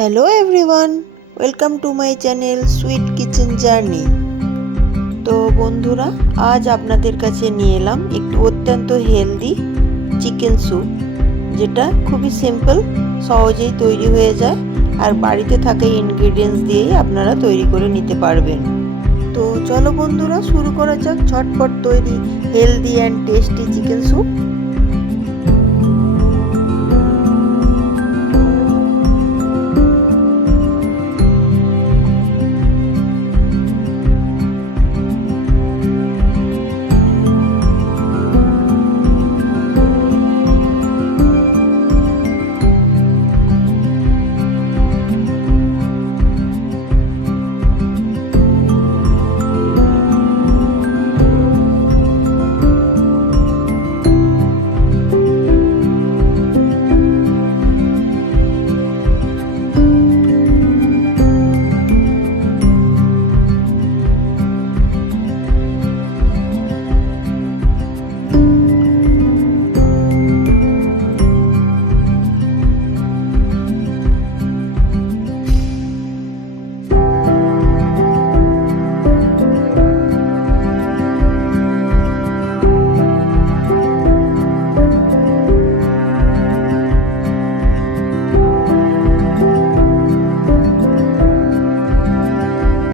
Hello everyone, welcome to my channel sweet kitchen journey. তো বন্ধুরা, আজ আপনাদের কাছে নিয়ে এলাম একটু অত্যন্ত হেলদি চিকেন স্যুপ, যেটা খুবই সিম্পল, সহজেই তৈরি হয়ে যায় আর বাড়িতে থাকা ইনগ্রিডিয়েন্টস দিয়েই আপনারা তৈরি করে নিতে পারবেন। তো চলো বন্ধুরা, শুরু করা যাক ঝটপট তৈরি healthy and tasty chicken soup.